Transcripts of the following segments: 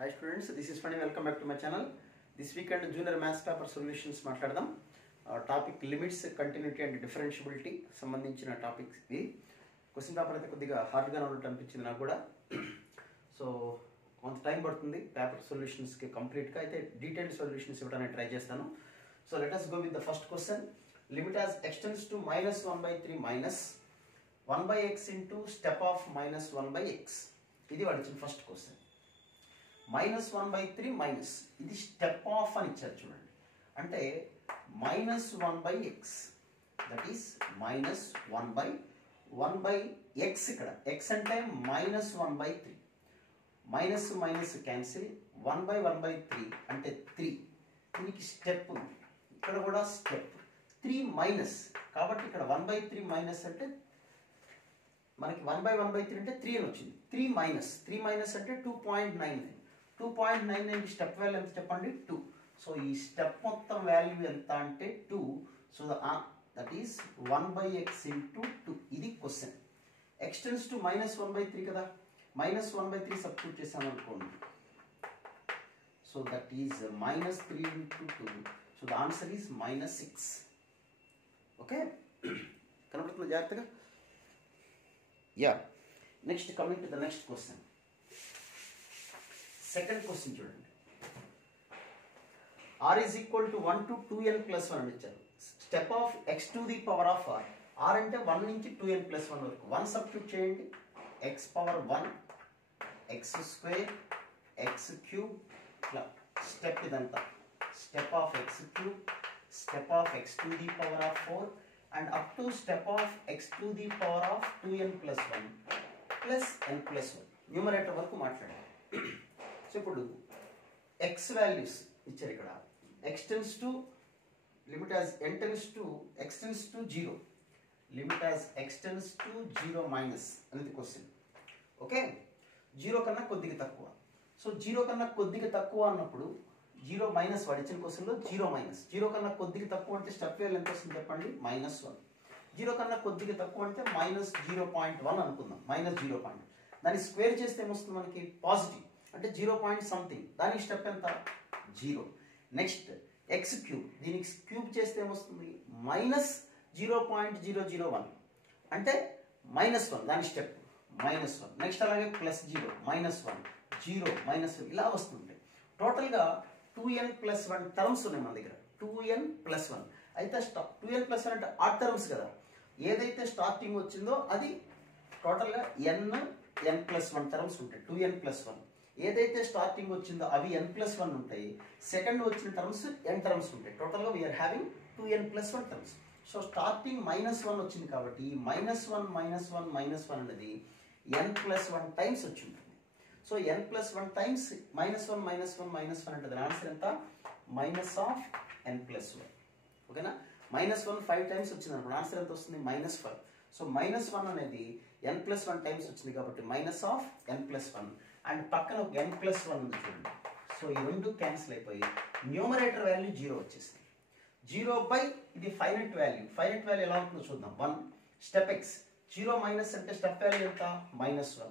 Hi students, this is Funny. Welcome back to my channel. This weekend junior maths paper solutions మాట్లాడదాం. Topic limits continuity and differentiability సంబంధించిన topics ఇది. Question paper అయితే కొద్దిగా హార్డ్గా ఉన్నట్టు అనిపించింది నాకు కూడా. సో కొంత టైం పడుతుంది పేపర్ సొల్యూషన్స్కి కంప్లీట్గా అయితే డీటెయిల్డ్ సొల్యూషన్స్ ఇవ్వడానికి ట్రై చేస్తాను. So let us go with the first question. Limit as x tends to minus 1/3 minus 1/x into step of minus 1/x. ఇది వాడిచ్చిన ఫస్ట్ క్వశ్చన్. -1/3 మైనస్ ఇది స్టెప్ ఆఫ్ అని ఇచ్చారు చూడండి. అంటే -1/x దట్ ఈస్ -1/1/x. ఇక్కడ x అంటే -1/3 minus minus cancel 1/1/3 అంటే 3. దీనికి స్టెప్ ఉంది, ఇక్కడ కూడా స్టెప్ 3 మైనస్ కాబట్టి ఇక్కడ 1/3 మైనస్ అంటే మనకి 1/1/3 అంటే 3 అని వచ్చింది. 3 మైనస్ అంటే 2.99. 2.99 స్టెప్ వాల్యూ ఎంత చెప్పండి? 2. సో ఈ స్టెప్ మొత్తం వాల్యూ ఎంత అంటే 2. So that is 1/x into 2. ఇది క్వశ్చన్. x tends to -1/3 కదా, -1/3 సబ్స్టిట్యూట్ చేసాం అనుకోండి. So that is -3 into 2. So the answer is -6. Okay, కనబడుతుంది జాగ్రత్తగా. Yeah, next coming to the next question. Second question చూడండి. r is equal to 1 to 2n plus 1 అని ఇచ్చారు. Step of x to the power of r. r అంటే 1 నుంచి 2n plus 1 వరకు 1 substitute చేయండి. x power 1 x square x cube step ఇదంతా step of x cube step of x to the power of 4 and up to step of x to the power of 2n plus 1 plus n plus 1 numerator వరకు మాట్లాడాలి. So ఇప్పుడు x values ఇచ్చారు ఇక్కడ. x tends to limit as n tends to x tends to 0 limit as x tends to 0 minus అనేది question. Okay, 0 కన్నా కొద్దిగా తక్కువ. So 0 కన్నా కొద్దిగా తక్కువ అన్నప్పుడు 0 మైనస్ వాడు ఇచ్చిన క్వశ్చన్లో 0 మైనస్ 0 కన్నా కొద్దిగా తక్కువ అంటే స్టెప్ వాల్యూ ఎంత వస్తుంది చెప్పండి? -1. 0 కన్నా కొద్దిగా తక్కువ అంటే -0.1 అనుకుందాం. -0. దాన్ని స్క్వేర్ చేస్తే ఏమొస్తుంది మనకి? పాజిటివ్ అంటే 0 పాయింట్ సంథింగ్. దానికి స్టెప్ ఎంత? 0. నెక్స్ట్ x క్యూబ్, దీనికి క్యూబ్ చేస్తే ఏమొస్తుంది? -0.001 అంటే -1. దాని స్టెప్ -1. నెక్స్ట్ అలాగే +0 -1 0 -1 ఇలా వస్తుంది. టోటల్గా 2n plus 1 టర్మ్స్ ఉన్నాయి మన దగ్గర. 2n plus 1 అయితే 2n plus 1 అంటే ఆ టర్మ్స్ కదా. ఏదైతే స్టార్టింగ్ వచ్చిందో అది టోటల్గా n plus 1 టర్మ్స్ ఉంటాయి. 2n plus 1 ఏదైతే స్టార్టింగ్ వచ్చిందో అవి n plus 1 ఉంటాయి. సెకండ్ వచ్చిన టర్మ్స్ n టర్మ్స్ ఉంటాయి. టోటల్గా we are having 2n plus 1 terms. So starting -1 వచ్చింది కాబట్టి -1 అనేది n plus 1 టైమ్స్ వచ్చి ఉంటుంది. సో n plus 1 టైమ్స్ -1 అంటే దాని ఆన్సర్ ఎంత? -n plus 1. ఓకేనా? -1 5 టైమ్స్ వచ్చింది అనుకోండి, ఆన్సర్ ఎంత వస్తుంది? -5. సో -1 అనేది n plus 1 టైమ్స్ వచ్చింది కాబట్టి -n plus 1 అండ్ పక్కన ఒక n plus 1 ఉంది చూడండి. సో ఈ రెండు క్యాన్సిల్ అయిపోయి న్యూమరేటర్ వాల్యూ 0 వచ్చేసింది. 0 బై ఇది ఫైనట్ వాల్యూ. ఫైనట్ వాల్యూ ఎలా ఉంటుందో చూద్దాం. 1 స్టెప్ x 0 మైనస్ అంటే స్టెప్ వాల్యూ ఎంత? -1.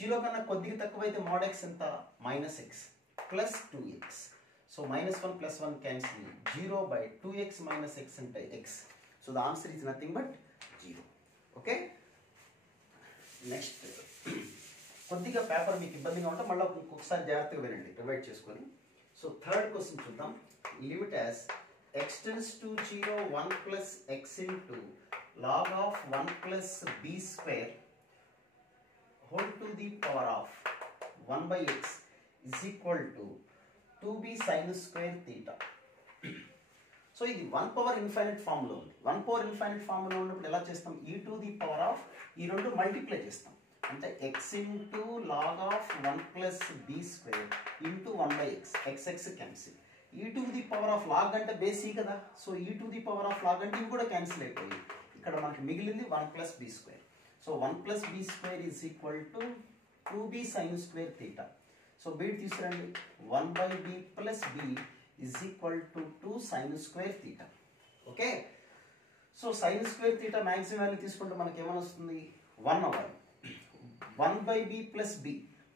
0 కన్నా కొద్దిగా తక్కువైతే mod x ఎంత? -x plus 2x. So -1 plus 1 cancel. 0 by 2x minus x అంటే x. So the answer is nothing but 0. Okay, next కొద్దిగా పేపర్ మీకు ఇబ్బందిగా ఉంటే మళ్ళీ ఇంకొకసారి జాగ్రత్తగా వినండి రివైడ్ చేసుకొని. సో థర్డ్ క్వశ్చన్ చూద్దాం. Limit as x tends to 0 1 plus x into log of 1 plus b square whole to the power of 1/x is equal to 2b sin square theta. So ఇది 1 పవర్ ఇన్ఫైనైట్ ఫామ్లో ఉంది. 1 power infinite ఫామ్లో ఉన్నప్పుడు ఎలా చేస్తాం? e to the power of ఈ రెండు multiply చేస్తాం. అంటే x into log of 1 plus b square into 1/x. x cancel. e to the power of log అంటే బేస్ కదా. So e to the power of log అంటే ఇవి కూడా cancel అయిపోయి ఇక్కడ మనకి మిగిలింది 1 plus b square. So 1 plus b square is equal to 2b sin square theta. So beat తీసుకురండి. 1/b plus b is equal to 2 sin square theta. Okay, so sin square theta maximum value తీసుకుంటే మనకి ఏమని వస్తుంది? 1 అవ్వాలి. 1/b plus b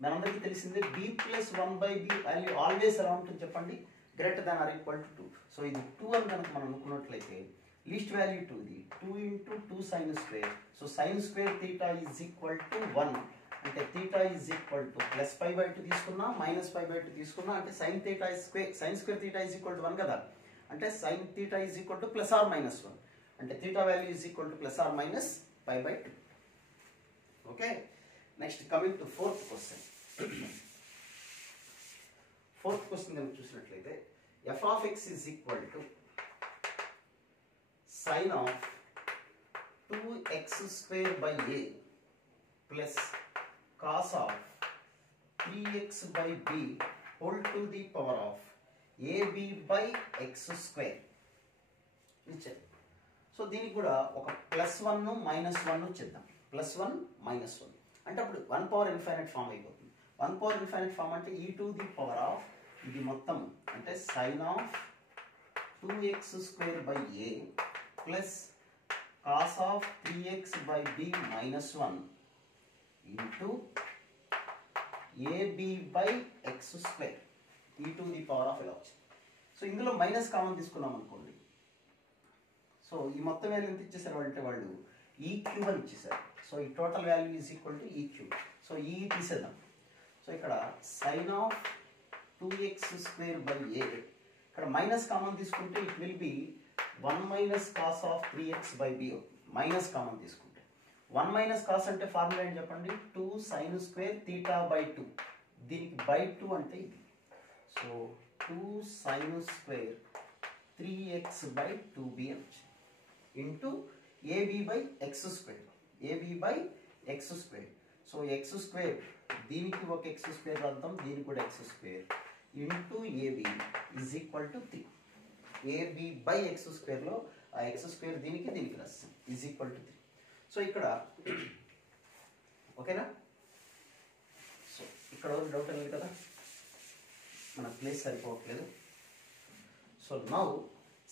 మనందరికీ తెలిసిందే b+1/b value always ఎలా ఉంటుంది చెప్పండి, greater than or equal to 2. So ఇది 2 అని కనుక మనం అనుకున్నట్లయితే లీస్ట్ వాల్యూ 2 ఇది 2 × 2 sin square. So sin square θ is equal to 1 అంటే θ ఈజ్ ఈక్వల్ టు +π/2 తీసుకున్నా -π/2 తీసుకున్నా అంటే sin square θ is equal to 1 కదా, అంటే sin θ is equal to +or-1 అంటే θ value is equal to +or-π/2. Okay, next coming to fourth question. Fourth question కనుక చూసినట్లయితే f of x is equal to sin of 2x² a plus cos of 3x/b whole to the power of ab/x². ఇచ్చారు. So దీనికి కూడా ఒక +1 -1 చేద్దాం. +1 -1 అంటే అప్పుడు 1 power infinite form అయిపోతుంది. 1 power infinite ఫామ్ అంటే e to the power of ఇది మొత్తం అంటే sin of 2x² a plus cos of 3x/b -1 into ab/x² e to the power of ఇలా వచ్చింది. సో ఇందులో మైనస్ కామన్ తీసుకున్నాం అనుకోండి. సో ఈ మొత్తం వాల్యూ ఎంత ఇచ్చేసారు అంటే వాళ్ళు e³ అని ఇచ్చేసారు. సో ఈ total value is equal to e³. So ఈ తీసేద్దాం. సో ఇక్కడ sin of 2x² a ఇక్కడ మైనస్ కామన్ తీసుకుంటే it will be 1 - cos of 3x/b minus common తీసుకుంటే 1 - cos అంటే ఫార్ములా ఏంటి చెప్పండి, 2 sin స్క్వేర్ θ/2 దీనికి /2 అంటే ఇది. సో 2 sin స్క్వేర్ 3x/2b అని వచ్చింది into ab/x². ab/x². So x² దీనికి ఒక x² రాద్దాం, దీనికి కూడా x² into ab is equal to 3. ab/x² లో ఆ x² దీనికి రాస్తాం ఈజ్ ఈక్వల్ టు 3. సో ఇక్కడ ఓకేనా. సో ఇక్కడ డౌట్ లేదు కదా, మన ప్లేస్ సరిపోవట్లేదు. సో నౌ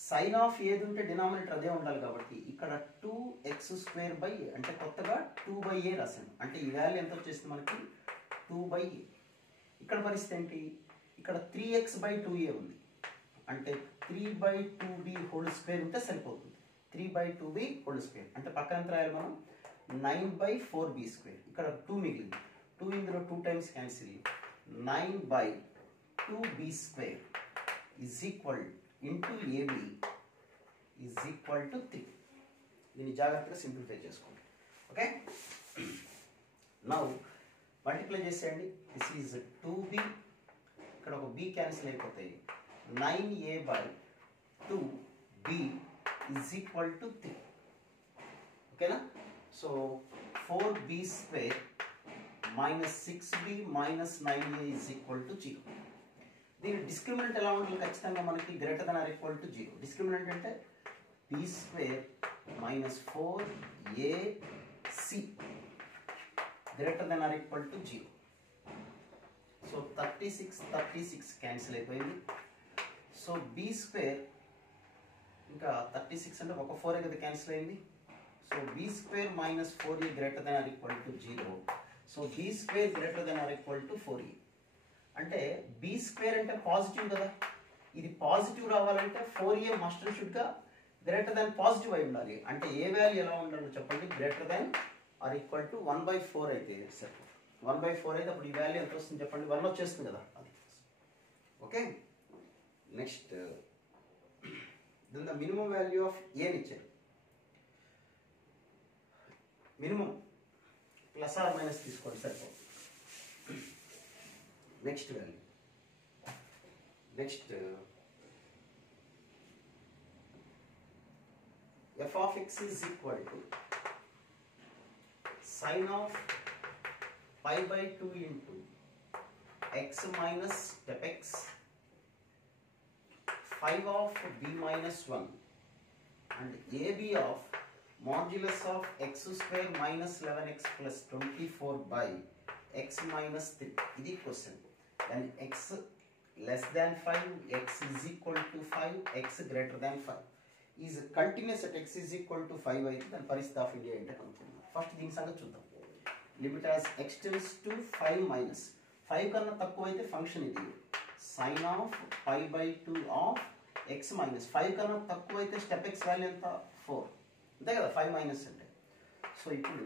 సైన్ ఆఫ్ ఏది ఉంటే డినామినేటర్ అదే ఉండాలి కాబట్టి ఇక్కడ 2x² అంటే కొత్తగా 2/a రాశాను. అంటే ఈ వాల్యూ ఎంత వచ్చేసింది మనకి 2/a. ఇక్కడ పరిస్థితి ఏంటి, ఇక్కడ 3x/2a ఉంది అంటే 3/2b హోల్ స్క్వేర్ ఉంటే సరిపోతుంది. 3/2b హోల్ స్క్వేర్ అంటే పక్కన ఎంత రాయాలి మనం 9/4b². ఇక్కడ 2 మిగిలింది, 2 ఇందులో 2 times cancel 9/2b² is equal into ab is equal to 3. దీన్ని జాగ్రత్తగా సింప్లిఫై చేసుకోండి. ఓకే, నౌ మల్టిప్లై చేసేయండి. దిస్ ఈజ్ 2b, ఇక్కడ ఒక b క్యాన్సిల్ అయిపోతాయి. 9a/2b is equal to 3. ఓకేనా. So 4b² - 6b - 9a is equal to 0. దీని డిస్క్రిమినెంట్ ఎలా ఉంటుంది, ఖచ్చితంగా మనకి greater than or equal to 0. Discriminant అంటే b² - 4ac greater than or equal to 0. So 36 cancel అయిపోయింది. సో b² ఇంకా 36 అంటే ఒక 4 కదా క్యాన్సిల్ అయింది. So b² - 4a greater than or equal to 0. So b² greater than or equal to 4a అంటే b² అంటే positive కదా, ఇది పాజిటివ్ రావాలంటే 4a మస్ట్ అండ్ షుడ్ గా గ్రేటర్ దాన్ పాజిటివ్ అయి ఉండాలి. అంటే ఏ వాల్యూ ఎలా ఉండాలో చెప్పండి, greater than or equal to 1/4 అయితే సరే. 1/4 అయితే అప్పుడు ఈ వాల్యూ ఎంత వస్తుంది చెప్పండి, 1 వచ్చేస్తుంది కదా అది. Okay, next then the minimum value of a ఇచ్చారు. మినిమం +or- తీసుకోండి సరిపోతుంది. Next value f of x is equal to sin of π/2 into x minus step x 5 of b minus 1 and ab of modulus of x² minus 11x plus 24 by x minus 3. ఇది question. then x less than 5, x is equal to 5, x greater than 5 is continuous at x is equal to 5 అయితే దాని పరిస్థితి of India అంటే కనుక్కుందాం. First దీని సంగతి చూద్దాం. Limit as x tends to 5 minus 5 కన్నా తక్కువ అయితే ఫంక్షన్ ఇది sin of pi by 2 of x minus 5 కన్నా తక్కువ అయితే స్టెప్ x వాల్యూ ఎంత 4 అంతే కదా 5 మైనస్ అంటే సో ఇప్పుడు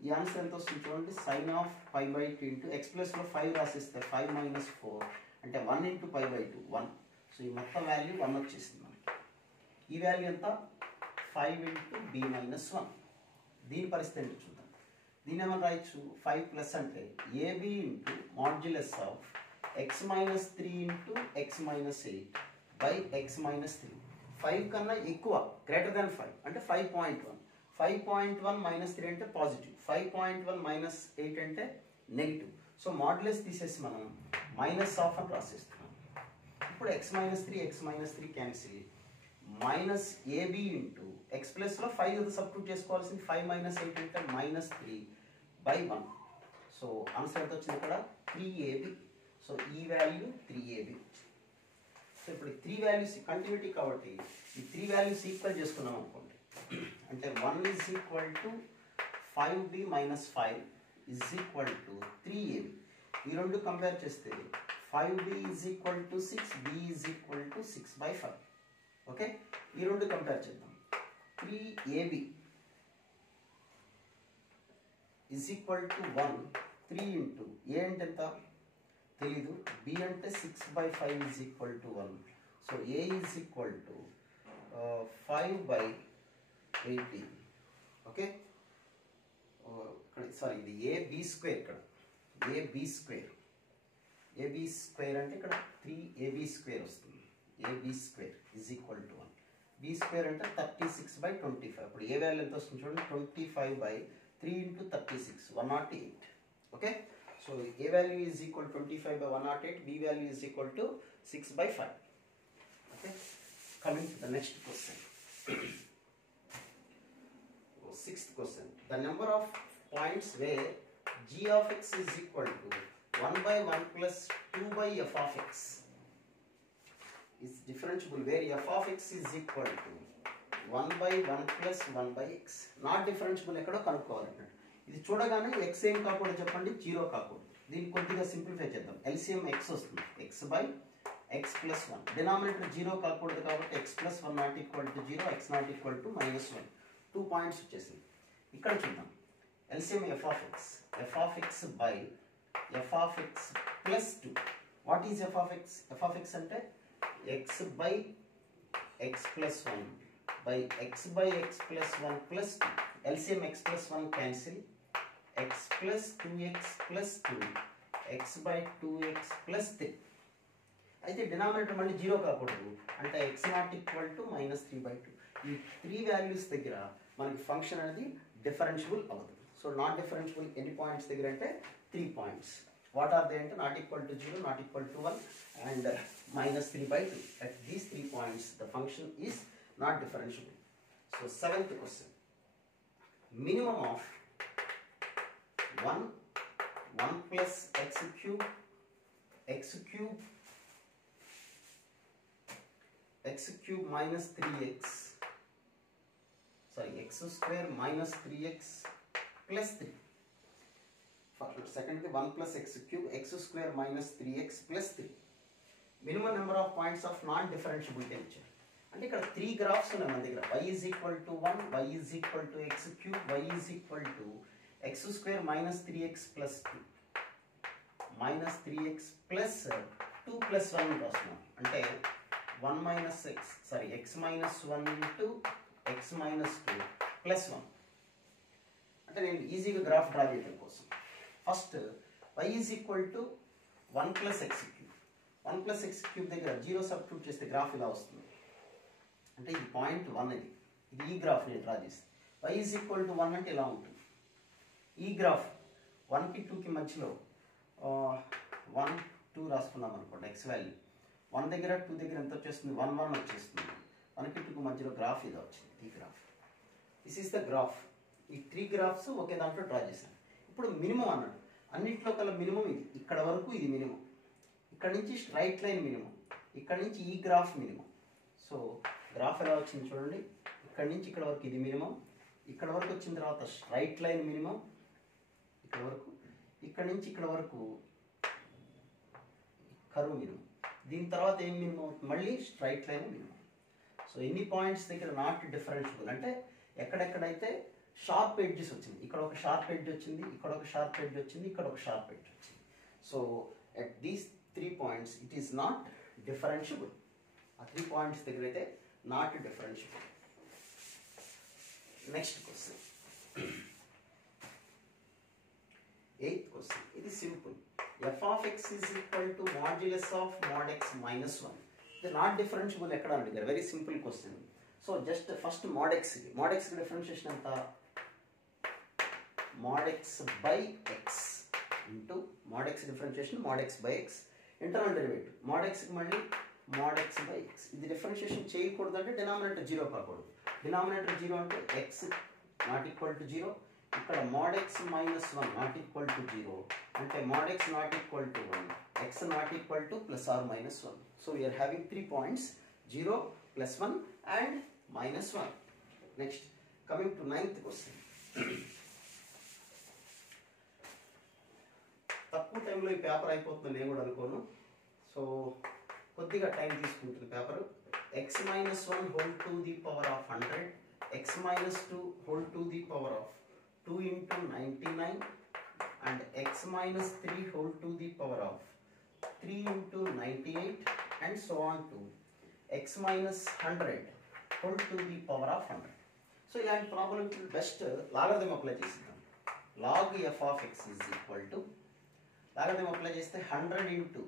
ఈ ఆన్సర్ ఎంత వస్తుంది చూడండి sin of pi by 2 into x plus లో 5 రాసిస్తే 5 minus 4 అంటే 1 into pi by 2 1 సో ఈ మొత్తం వాల్యూ 1 వచ్చేసింది మనకి ఈ వాల్యూ ఎంత 5 into b minus 1 దీని పరిస్థితి ఏంటో చూద్దాం దీని ఏమని రాయొచ్చు 5 ప్లస్ అంటే ab into modulus of x minus 3 into x minus 8 by x minus 3 5 కన్నా ఎక్కువ గ్రేటర్ దాన్ 5 అంటే 5.1 5.1 మైనస్ 3 అంటే పాజిటివ్ 5.1 మైనస్ 8 అంటే నెగిటివ్ సో మాడ్యులస్ తీసేసి మనం మైనస్ ఆఫ్ అని రాసేస్తున్నాం ఇప్పుడు x minus 3 cancel minus ab into X ప్లస్లో 5 సబ్స్టిట్యూట్ చేసుకోవాల్సింది 5 మైనస్ 8 అంటే మైనస్ 3 బై 1 సో ఆన్సర్ ఎంత వచ్చింది ఇక్కడ 3ab సో ఈ వాల్యూ 3ab సో ఇప్పుడు 3 వాల్యూస్ కంటిన్యూటీ కాబట్టి ఈ 3 వాల్యూస్ ఈక్వల్ చేసుకున్నాం అనుకోండి అంటే 1 is equal to 5b minus 5 is equal to 3ab ఈ రెండు కంపేర్ చేస్తే 5b is equal to 6 b is equal to 6 by 5 okay ఈ రెండు కంపేర్ చేద్దాం 3ab is equal to 1 3 into a అంటే ఎంత తెలీదు b అంటే 6 by 5 is equal to 1 so a is equal to 5 by 18 okay sorry ఇది ab square ఇక్కడ ab square అంటే ఇక్కడ 3ab స్క్వేర్ వస్తుంది ab square is equal to 1 b square అంటే 36 by 25 ఇప్పుడు a వాల్యూ ఎంత వస్తుంది చూడండి 25 by 3 into 36 108 okay so a value is equal to 25 by 108 b value is equal to 6 by 5 okay coming to the next question sixth question the number of points where g of x is equal to 1 by 1 plus 2 by f of x is differentiable where f of x is equal to 1 by 1 plus 1 by x not differentiable ఎక్కడో కనుక్కోవాలన్నట్టు ఇది చూడగానే x ఏం కాకూడదు చెప్పండి 0 కాకూడదు దీన్ని కొద్దిగా simplify చేద్దాం LCM x వస్తుంది x by x plus 1 denominator 0 కాకూడదు కాబట్టి x plus 1 not equal to 0 x not equal to minus 1 2 points వచ్చేసింది ఇక్కడ చూద్దాం LCM f of x by f of x plus 2 what is f of x అంటే x by x plus 1 by x plus 1 plus 2 LCM x plus 1 cancel x plus 2x plus 2 x by 2x plus 3 అయితే denominator మళ్ళీ 0 కాకూడదు అంటే x not equal to minus 3 by 2 ఈ 3 values దగ్గర మనకి function అనేది differentiable అవ్వదు సో నాట్ డిఫరెన్షియబుల్ ఎన్ని పాయింట్స్ దగ్గర అంటే 3 పాయింట్స్ వాట్ ఆర్ దే అంటే not equal to 0 not equal to 1 and minus 3 by 2 at these 3 points the function is not differentiable so seventh question minimum of 1 plus x cube minus 3x sorry x square minus 3x plus 3 second 1 plus x cube x square minus 3x plus 3 minimum number of points of non-differentiable nature అంటే ఇక్కడ 3 graphs ఉన్నాయి మన దగ్గర y is equal to 1 y is equal to x cube y is equal to x square minus 3x plus 2 minus 3x plus 2 plus 1 రాస్తున్నాం అంటే 1 minus x sorry x minus 1 into x minus 2 plus 1 అంటే నేను ఈజీగా graph draw చేయడం కోసం first y is equal to 1 plus x cube 1 plus x cube దగ్గర 0 substitute చేస్తే graph ఇలా వస్తుంది అంటే ఇది పాయింట్ 1 ఇది ఈ గ్రాఫ్ నేను డ్రా చేస్తే y is equal to 1 అంటే ఇలా ఉంటుంది ఈ గ్రాఫ్ 1కి 2కి మధ్యలో 1 2 రాసుకున్నాం అనుకోండి x వాల్యూ 1 దగ్గర 2 దగ్గర ఎంత వచ్చేస్తుంది 1 1 వచ్చేస్తుంది 1కి 2కి మధ్యలో గ్రాఫ్ ఇది వచ్చింది ఈ graph this is the graph ఈ 3 గ్రాఫ్స్ ఒకే దాంట్లో డ్రా చేశాను ఇప్పుడు మినిమం అన్నాడు అన్నింటిలో కల్లా మినిమం ఇది ఇక్కడ వరకు ఇది మినిమం ఇక్కడ నుంచి స్ట్రైట్ లైన్ మినిమం ఇక్కడ నుంచి ఈ గ్రాఫ్ మినిమం సో గ్రాఫ్ ఎలా వచ్చింది చూడండి ఇక్కడ నుంచి ఇక్కడ వరకు ఇది మినిమం ఇక్కడ వరకు వచ్చిన తర్వాత స్ట్రైట్ లైన్ మినిమం ఇక్కడ వరకు ఇక్కడ నుంచి ఇక్కడ వరకు కర్వ్ మినిమం. దీని తర్వాత ఏం మినిమం అవుతుంది? మళ్ళీ స్ట్రైట్ లైన్ మినిమం. సో ఎన్ని పాయింట్స్ దగ్గర నాట్ డిఫరెన్షియబుల్ అంటే ఎక్కడెక్కడైతే షార్ప్ ఎడ్జెస్ వచ్చింది, ఇక్కడ ఒక షార్ప్ ఎడ్జ్ వచ్చింది, ఇక్కడ ఒక షార్ప్ ఎడ్జ్ వచ్చింది, ఇక్కడ ఒక షార్ప్ ఎడ్జ్ వచ్చింది. So at these 3 points it is not differentiable. ఆ 3 points దగ్గర అయితే not differentiable. Next question, 8th question. ఇది simple. f of x is equal to modulus of mod x minus 1. ఇది not differentiable ఎక్కడ అడిగారు? Very simple question. So just first mod x differentiation ఎంత? mod x by x into mod x differentiation mod x by x internal derivative mod x కి మళ్ళీ mod x by x. ఇది differentiation చేయకూడదు అంటే denominator 0 కాకూడదు. Denominator 0 అంటే x not equal to 0, ఇక్కడ mod x minus 1 not equal to 0 అంటే mod x not equal to 1, x not equal to plus or minus 1. So we are having 3 points 0, plus 1 and minus 1. Next, coming to 9th question. తక్కువ టైంలో ఈ paper అయిపోతుంది నేను కూడా అనుకోను. So కొద్దిగా time తీసుకుంటుంది paper. x minus 1 whole to the power of 100, x minus 2 whole to the power of 2 into 99 and x minus 3 whole to the power of 3 into 98 and so on to x minus 100 whole to the power of 100. So ఇలాంటి problem best logarithm apply చేసిద్దాం. log f of x is equal to logarithm apply చేస్తే 100 into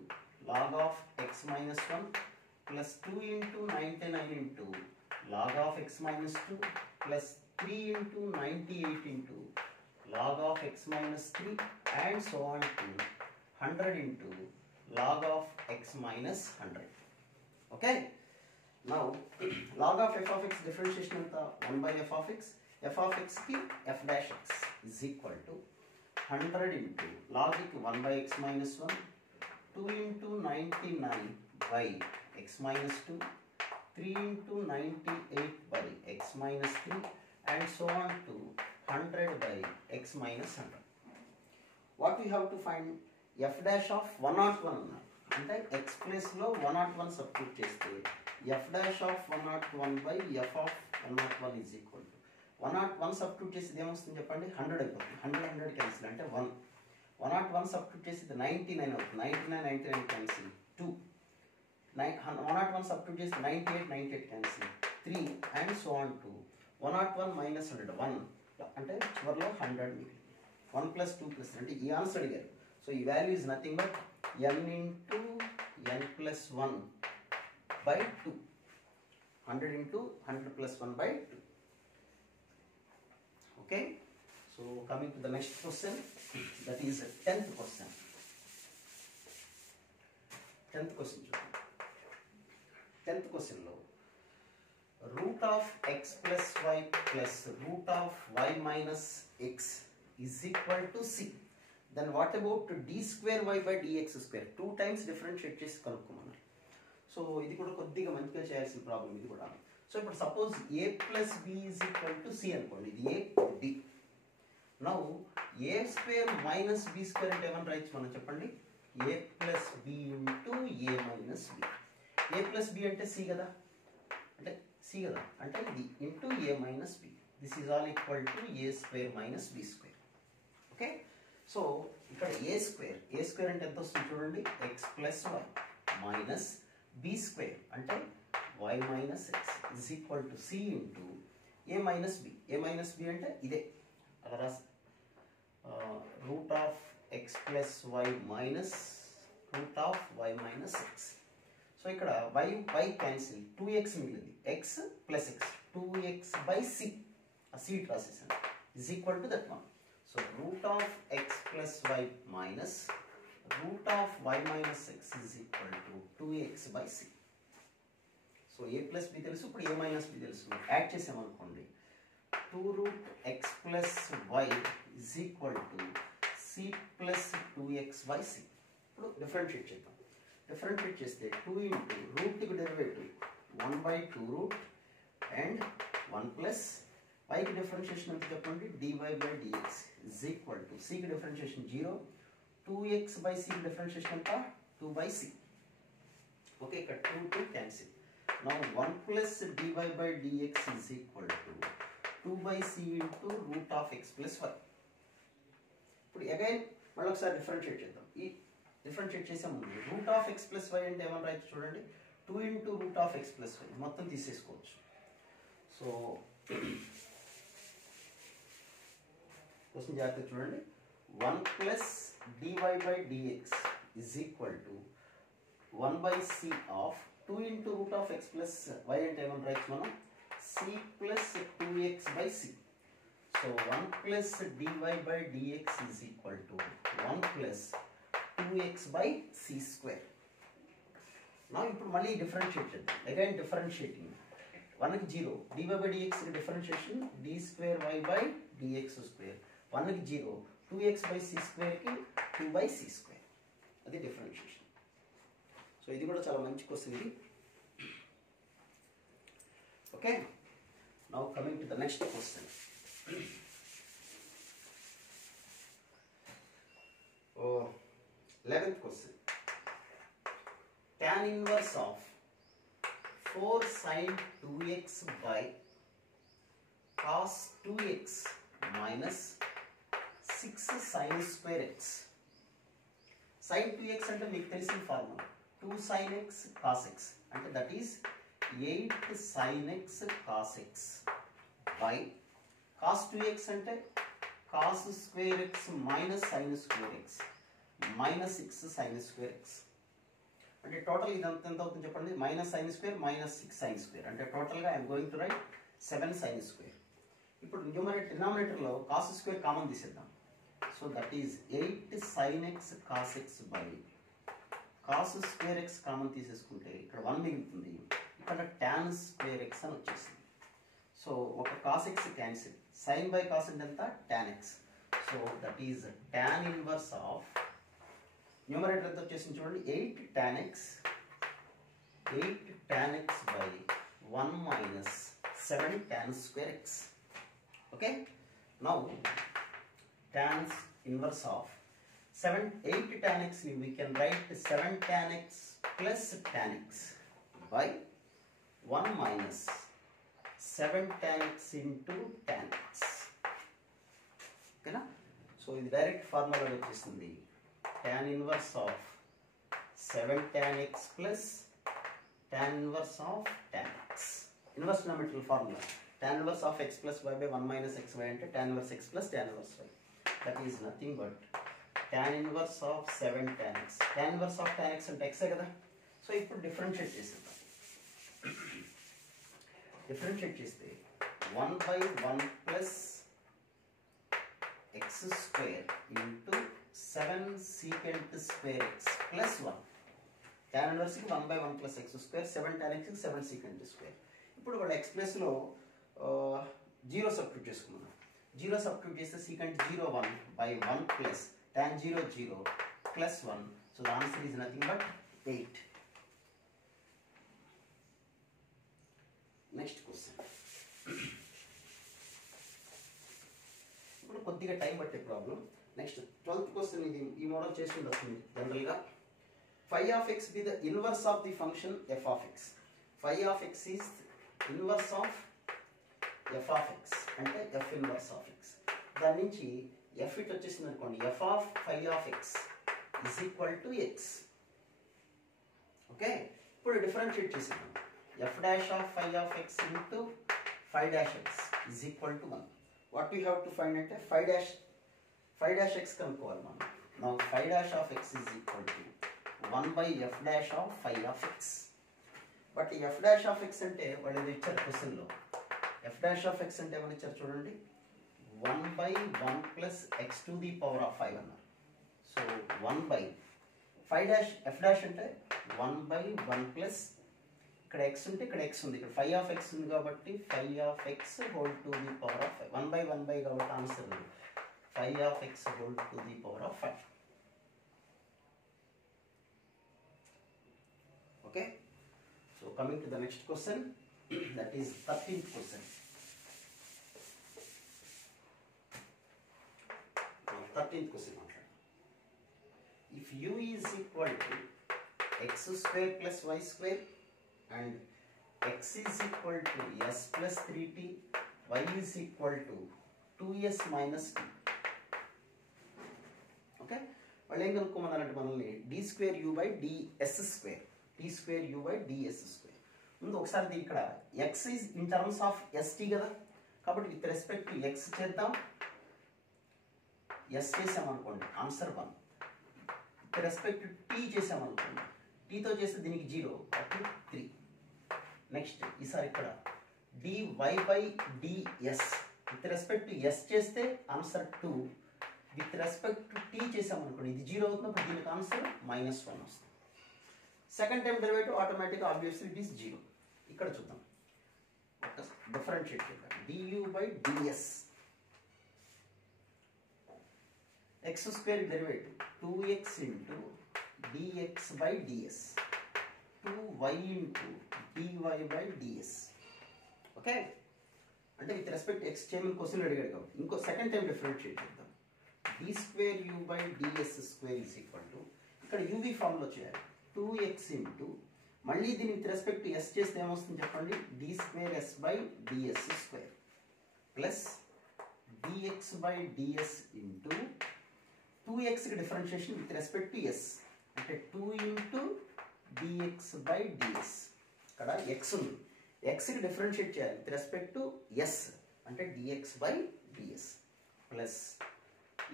log of x minus 1 plus 2 into 99 into log of x minus 2 plus 3 into 98 into log of x minus 3 and so on to 100 into log of x minus 100. Okay, now log of f of x differentiation anta 1 by f of x ki f dash x is equal to 100 into log ki 1 by x minus 1, 2 into 99 by x minus 2, 3 into 98 by x minus 3 and so on to 100 by x minus 100. What we have to find? f dash of 101 అన్నారు అంటే x place లో 101 substitute చేస్తే f dash of 101 by f of 101 is equal to 101 substitute చేసి ఏమొస్తుంది చెప్పండి? 100 అయిపోతుంది. 100 cancel అంటే 1. 101 substitute చేసి 99 అవుతుంది. 99 క్యాన్సిల్ 2. 101 సబ్స్టిట్యూట్ చేసి 98 cancel 3 and so on to 101 minus 100 1 అంటే చివరిలో 100 మిగిలింది. 1 plus 2 plus 3 అంటే ఈ ఆన్సర్ అడిగారు. సో ఈ value is nothing but n into n plus 1 by 2. 100 into 100 plus 1 by 2. Okay, so coming to the next question, that is 10th question. 10th question చూడండి. 10th question లో root of x plus y plus root of y minus x is equal to c. Then what about d square y by dx square? 2 times differentiate చేసి కనుక్కోమన్నారు. So ఇది కూడా కొద్దిగా మంచిగా చేయాల్సిన problem ఇది కూడా. సో ఇప్పుడు suppose a plus b is equal to c అనుకోండి. ఇది a, b. Now a square minus b square అంటే ఏమని రాయొచ్చు మనం చెప్పండి? a plus b into a minus b. a plus b అంటే c కదా, అంటే c కదా, అంటే ఇది into a minus b. This is all equal to a square minus b square. Okay, so ఇక్కడ a square అంటే ఎంత వస్తుంది చూడండి? x plus y minus b square అంటే y minus x is equal to c into a minus b. a minus b అంటే ఇదే అలా రాసి root of x plus y minus root of y minus x. So ఇక్కడ y cancel 2x మిగిలింది, x plus x 2x by c, ఆ c రాసేసాను, is equal to that one. So root of x plus y minus root of y minus x is equal to 2x by c. So a plus b తెలుసు, ఇప్పుడు a minus b తెలుసు, add చేసామనుకోండి 2 root x plus y is equal to c plus 2x by c. ఇప్పుడు differentiate చేద్దాం. Differentiate చేస్తే 2 into route కి derivative 1 by 2 root and 1 plus y కి differentiation ఎంత చెప్పండి? dy by dx is equal to c కి differentiation 0, 2x by c కి differentiation ఎంత? 2 by c. Okay, cut 2 cancel. Now 1 plus dy by dx is equal to 2 by c into root of x plus 1. ఇప్పుడు again మళ్ళీ ఒకసారి differentiate చేద్దాం. ఈ differentiate చేసే ముందు root of x plus y అంటే ఏమన్నా రైట్ చూడండి, 2 into root of x plus y మొత్తం తీసేసుకోవచ్చు. సో క్వశ్చన్ జాగ్రత్తగా చూడండి. 1 plus dy by dx is equal to 1 by c of 2 into root of x plus y అంటే ఏమన్నా రైట్ మనం c plus 2x by c. So 1 plus dy by dx is equal to 1 plus 2x by c square. Now ఇప్పుడు మళ్ళీ differentiate చేద్దాం. Again differentiating 1కి 0 dy by dx కి differentiation d square y by dx square, 1కి 0 2x by c square కి 2 by c square. అది differentiation. So ఇది కూడా చాలా మంచి క్వశ్చన్ ఇది. Okay, now coming to the next question. Oh, 11th question. Tan inverse of 4 sin 2x by cos 2x minus 6 sin square x. Sin 2x అంటే మీకు తెలిసిన formula 2 sin x cos x అంటే that is 8 sin x cos x by cos 2x అంటే cos square x minus sin square x minus 6 sin square x. అంటే total ఇది ఎంత అవుతుంది చెప్పండి, minus sin square minus 6 sin square అంటే టోటల్గా I'm going to right 7 sin square. ఇప్పుడు డినామినేటర్లో cos square common తీసేద్దాం. So that is 8 sin x cos x by cos square x common తీసేసుకుంటే ఇక్కడ 1 మిగులుతుంది, ఇక్కడ tan square x అని వచ్చేసింది. సో ఒక cos x cancel, sin by cos అంటే ఎంత tan x. So that is tan inverse of numerator ఎంత వచ్చేసింది చూడండి 8 tan x by 1 minus 7 tan square x. Okay, now tan inverse of 8 tan x we can write 7 tan x plus tan x by 1 minus 7 tan x into tan x. ఓకేనా? So ఇది direct formula వచ్చేసింది tan inverse of 7 tan x plus tan inverse of tan x. Inverse denominator formula tan inverse of x plus y by 1 minus xy అంటే tan inverse x plus tan inverse y. That is nothing but tan inverse of 7 tan x. Tan inverse of tan x అంటే x కదా. So ఇప్పుడు differentiate చేసేద్దాం. Differentiate చేస్తే 1 by 1 plus x square into 7 secant square x plus 1. tan inverse కి 1 by 1 plus x square, 7 tan x కి 7 secant square. ఇప్పుడు వాళ్ళ x ప్లస్లో 0 సబ్స్టిట్యూట్ చేసుకున్నాం. 0 సబ్స్టిట్యూట్ చేస్తే secant 0 1 by 1 plus tan 0 0 plus 1. So the answer is nothing but 8. Next question. ఇప్పుడు కొద్దిగా time పట్టే ప్రాబ్లం. Next 12th question. ఇది ఈ మోడల్ చేసి వస్తుంది జనరల్గా. phi of x be the inverse of the function f of x. phi of x is inverse of f of x అంటే f inverse of x. దాని నుంచి f it వచ్చేసింది అనుకోండి, f of phi of x is equal to x. Okay, ఇప్పుడు differentiate చేసినాం. f dash of phi of x into phi dash x is equal to 1. what we have to find అంటే phi dash x కనుక్కోవాలి మనం. now phi dash of x is equal to 1 by f dash of phi of x. But f dash of x అంటే వాళ్ళు ఏదో ఇచ్చారు క్వశ్చన్లో. f dash of x అంటే ఏమని ఇచ్చారు చూడండి, 1 by 1 plus x to the power of 5 అన్నారు. So 1 by phi dash f dash అంటే 1 by 1 plus ఇక్కడ x ఉంటే ఇక్కడ x ఉంది, ఇక్కడ phi of x ఉంది కాబట్టి phi of x whole to the power of 5. 1 by 1 by కాబట్టి answer phi of x whole to the power of 5. Okay, so coming to the next question, that is 13th question. 13th question. If u is equal to x square plus y square and x is equal to s plus 3t, y is equal to 2s minus t. Okay, వాళ్ళు ఏం కనుక్కోమన్నారంటే మనల్ని d square u by ds square, d square u by ds square. ముందు ఒకసారి దీని ఇక్కడ x is in terms of st కదా, కాబట్టి with respect to x చేద్దాం. s చేసామనుకోండి answer 1. With respect to t చేసామనుకోండి, t తో చేస్తే దీనికి 0 అప్పుడు 3. నెక్స్ట్ ఈసారి ఇక్కడ dy by ds with respect to s చేస్తే answer 2. With respect to t చేసామనుకోండి ఇది 0 అవుతున్నప్పుడు దీనికి ఆన్సర్ -1 వస్తుంది. సెకండ్ టైం డెరివేటివ్ ఆటోమేటిక్గా ఆబ్వియస్లీ ఇట్ ఈస్ 0. ఇక్కడ చూద్దాం, డిఫరెన్షియేట్ చేద్దాం. du by ds x square derivative 2x into dx by ds 2y into dy by ds. Okay, అంటే విత్ రెస్పెక్ట్ x చేయమని క్వశ్చన్ అడిగాడు కాబట్టి ఇంకో సెకండ్ టైం డిఫరెన్షియేట్ చేద్దాం. d square u by ds square is equal to, ఇక్కడ uv formula చేయాలి, 2x into మళ్ళీ దీని విత్ రెస్పెక్ట్ s చేస్తే ఏమొస్తుంది చెప్పండి, d square s by ds square plus dx by ds into 2x కి differentiation with respect to s అంటే 2 into dx by ds. ఇక్కడ x ఉంది, x కి డిఫరెన్షియేట్ చేయాలి విత్ రెస్పెక్ట్ టు s అంటే dx by ds ప్లస్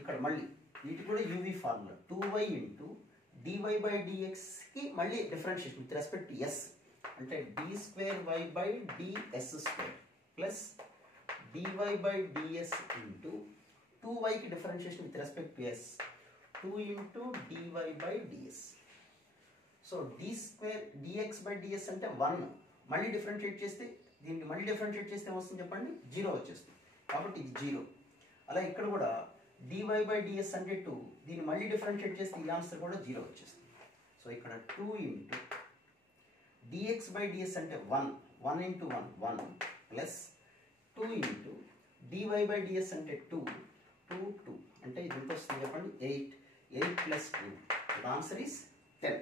ఇక్కడ మళ్ళీ వీటి కూడా uv formula 2y into dy by dx కి మళ్ళీ differentiation with respect to s అంటే d square y by ds square plus dy by ds into 2y కి differentiation with respect to s 2 into dy by ds. So d square dx by ds అంటే 1, మళ్ళీ differentiate చేస్తే దీన్ని మళ్ళీ differentiate చేస్తే ఏమొస్తుంది చెప్పండి, 0 వచ్చేస్తుంది, కాబట్టి ఇది 0. అలా ఇక్కడ కూడా dy by ds అంటే 2, దీన్ని మళ్ళీ డిఫరెన్షియేట్ చేస్తే ఈ ఆన్సర్ కూడా 0 వచ్చేస్తుంది. సో ఇక్కడ 2 into dx by ds అంటే 1 into 1 plus 2 into dy by ds అంటే 2 అంటే ఇది ఎంత వస్తుంది చెప్పండి, 8 plus 2. The answer is 10.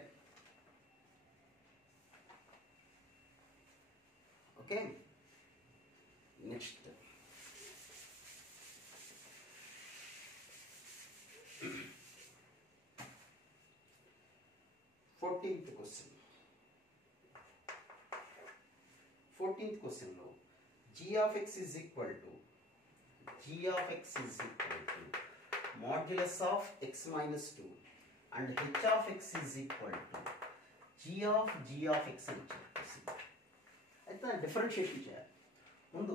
Okay, next 14th question. 14th question లో g of x is equal to modulus of x minus 2 and h of x is equal to g of x అని చెప్పేసి అయితే డిఫరెన్షియేషన్ చేయాలి. ముందు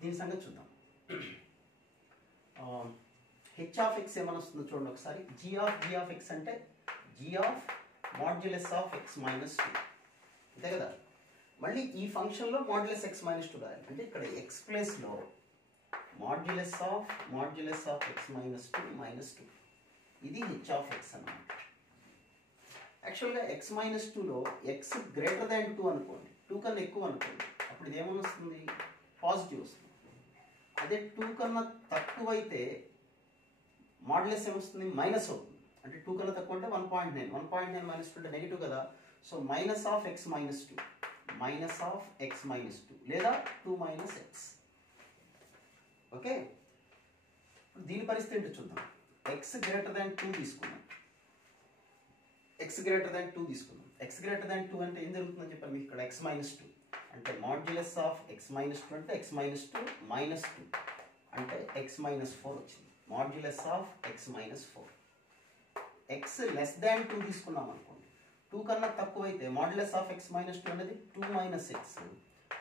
దీని సంగతి చూద్దాం. h of x ఏమని వస్తుందో చూడండి ఒకసారి. g of x అంటే g of modulus of x minus 2 అంతే కదా. మళ్ళీ ఈ ఫంక్షన్లో modulus x minus 2 రాయాలి, అంటే ఇక్కడ x ప్లేస్లో modulus of x minus 2 ఇది h of x అన్నమాట. యాక్చువల్గా x minus 2లో x గ్రేటర్ దాన్ 2 అనుకోండి, 2 కన్నా ఎక్కువ అనుకోండి, అప్పుడు ఇది ఏమని వస్తుంది, పాజిటివ్ వస్తుంది. అదే 2 కన్నా తక్కువ అయితే మాడ్యులస్ ఏమొస్తుంది, మైనస్ అవుతుంది. అంటే 2 కన్నా తక్కువ అంటే 1.9 మైనస్ 2 అంటే నెగిటివ్ కదా. So minus of x minus 2 లేదా 2 minus x. ఓకే, దీని పరిస్థితి ఏంటో చూద్దాం. x గ్రేటర్ దాన్ 2 తీసుకున్నాం. x గ్రేటర్ దాన్ 2 అంటే ఏం జరుగుతుందని చెప్పాను మీకు, ఇక్కడ x minus 2 అంటే మాడ్యులస్ ఆఫ్ x minus 2 అంటే x minus 2 minus 2 అంటే x minus 4 వచ్చింది. Modulus of x minus 4. x less than 2 తీసుకున్నాం అనుకోండి, 2 కన్నా తక్కువ అయితే మాడ్యులస్ ఆఫ్ x minus 2 అనేది 2 minus x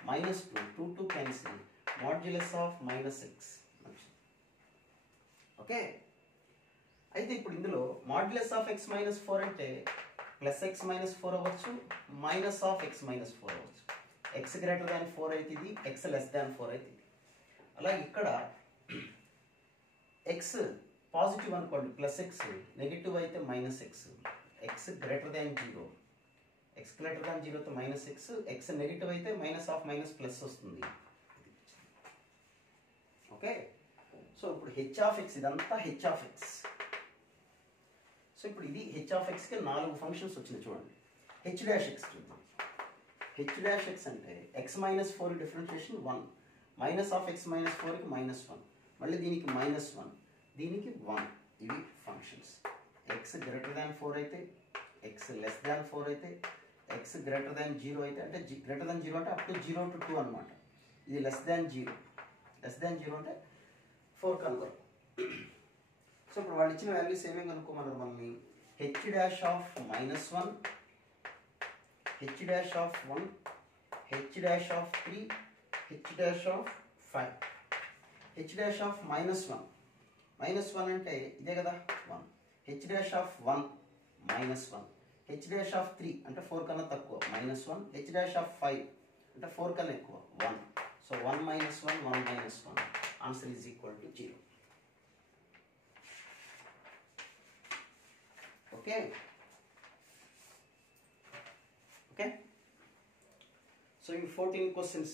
minus 2 cancel, modulus of minus x. Okay, అయితే ఇప్పుడు ఇందులో మాడ్యులస్ ఆఫ్ x minus 4 అంటే ప్లస్ x minus 4 అవ్వచ్చు, మైనస్ ఆఫ్ x minus 4 అవ్వచ్చు. x గ్రేటర్ దాన్ 4 అయితే ఇది, x లెస్ దాన్ 4 అయితే ఇది. అలాగే ఇక్కడ x పాజిటివ్ అనుకోండి ప్లస్ x, నెగిటివ్ అయితే minus x. x greater than 0, x greater than 0 తో మైనస్ x, x నెగిటివ్ అయితే మైనస్ ఆఫ్ మైనస్ ప్లస్ వస్తుంది. ఓకే, సో ఇప్పుడు h of x, ఇదంతా h of x. సో ఇప్పుడు ఇది హెచ్ ఆఫ్ ఎక్స్కి 4 ఫంక్షన్స్ వచ్చినాయి చూడండి. హెచ్ డాష్ ఎక్స్ చూద్దాం. హెచ్ డాష్ ఎక్స్ అంటే X minus 4 differentiation 1, minus of X minus 4కి -1, మళ్ళీ దీనికి -1, దీనికి 1. ఇవి ఫంక్షన్స్. ఎక్స్ గ్రేటర్ దాన్ 4 అయితే, ఎక్స్ లెస్ దాన్ 4 అయితే, ఎక్స్ గ్రేటర్ దాన్ 0 అయితే, అంటే గ్రేటర్ దాన్ 0 అంటే అప్ టు 0 to 2 అనమాట. ఇది లెస్ దాన్ 0 అంటే 4 కనుగొరు. సో ఇప్పుడు వాళ్ళు ఇచ్చిన వాల్యూస్ ఏమేమి కనుక్కోమన్నారు మనల్ని? H dash of -1, H dash of 1, H dash of 3, H dash of 5. H dash of -1 అంటే ఇదే కదా 1. H dash of 1 -1, H dash of 3 అంటే 4 కన్నా తక్కువ -1, హెచ్ డాష్ ఆఫ్ 5 అంటే 4 కన్నా ఎక్కువ 1. So 1 - 1 1 - 1 answer is equal to 0. Okay okay. So ఈ 14 క్వశ్చన్స్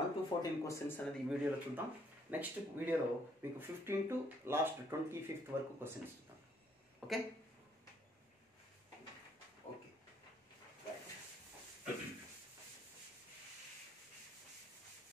1 to 14 క్వశ్చన్స్ అనేది ఈ వీడియోలో చూద్దాం. నెక్స్ట్ వీడియోలో మీకు 15 to లాస్ట్ 25th వరకు క్వశ్చన్స్ చూద్దాం. ఓకే.